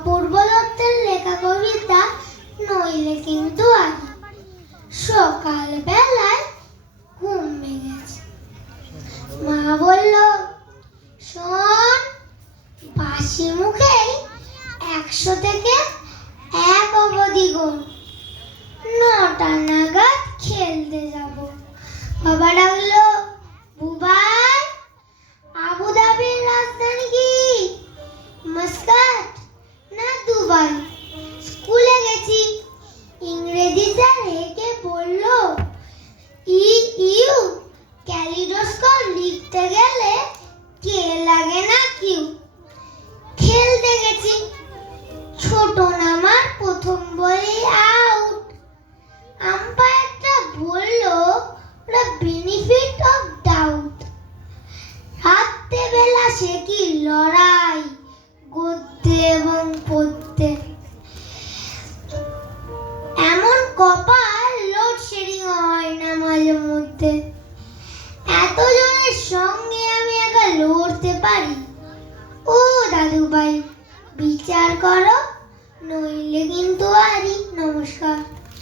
অপূর্ব দত্তের লেখা কবিতা নইলে কিন্তু আগে। সকাল বেলায় ঘুম ভেঙেছে, মা বলল, শোন, বাসি মুখেই 100 থেকে 1 অবধি গুণ, 9টা নাগাদ খেলতে যাব। বাবা ডাকলো, বুবাই, আবুধাবির রাজধানী কি? মাস্কাট না দুবাই? স্কুলে গেছি। ইংরেজি স্যার হেঁকে বলল, ইউ ক্যালিডোস্কোপ লিখতে গেলে কে লাগে না কিউ। খেলতে গেছি, ছোট নামার প্রথম বলে আউট। আম্পায়ারটা বলল, ওটা বেনিফিট অফ ডাউট। রাত্রে বেলা সে কি লড়াই গদ্যে এবং পদ্যে। এমন কপাল, লোডশেডিং হয় না মাঝে মধ্যে। এতজনের সঙ্গে আমি একা লড়তে পারি? ও দাদু ভাই, বিচার করো, নইলে কিন্তু আরি। নমস্কার।